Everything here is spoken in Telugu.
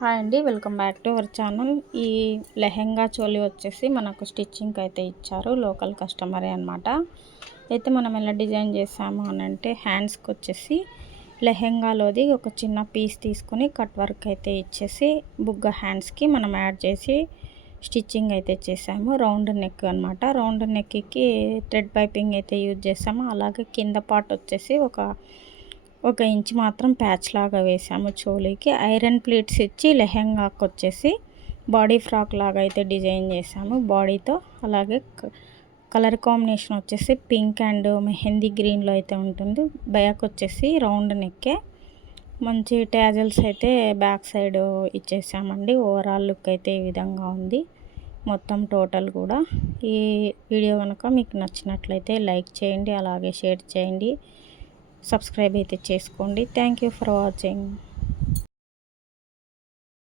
హాయ్ అండి, welcome back to our channel. ఈ లెహెంగా చోలీ వచ్చేసి మనకు స్టిచ్చింగ్కి అయితే ఇచ్చారు, లోకల్ కస్టమరే అనమాట. అయితే మనం ఎలా డిజైన్ చేసాము అని అంటే, హ్యాండ్స్కి వచ్చేసి లెహెంగాలోది ఒక చిన్న పీస్ తీసుకొని కట్ వర్క్ అయితే ఇచ్చేసి బుగ్గ హ్యాండ్స్కి మనం యాడ్ చేసి స్టిచ్చింగ్ అయితే చేసాము. రౌండ్ నెక్ అనమాట. రౌండ్ నెక్కి థ్రెడ్ పైపింగ్ అయితే యూజ్ చేసాము. అలాగే కింద పార్ట్ వచ్చేసి ఒక ఇంచ్ మాత్రం ప్యాచ్ లాగా వేసాము చోలీకి. ఐరన్ ప్లీట్స్ ఇచ్చి లెహెంగాకి వచ్చేసి బాడీ ఫ్రాక్ లాగా అయితే డిజైన్ చేసాము బాడీతో. అలాగే కలర్ కాంబినేషన్ వచ్చేసి పింక్ అండ్ మెహందీ గ్రీన్లో అయితే ఉంటుంది. బ్యాక్ వచ్చేసి రౌండ్ నెక్కే మంచి ట్యాజల్స్ అయితే బ్యాక్ సైడ్ ఇచ్చేసామండి. ఓవరాల్ లుక్ అయితే ఈ విధంగా ఉంది మొత్తం టోటల్ కూడా. ఈ వీడియో కనుక మీకు నచ్చినట్లయితే లైక్ చేయండి, అలాగే షేర్ చేయండి, సబ్స్క్రైబ్ అయితే చేసుకోండి. Thank you for watching.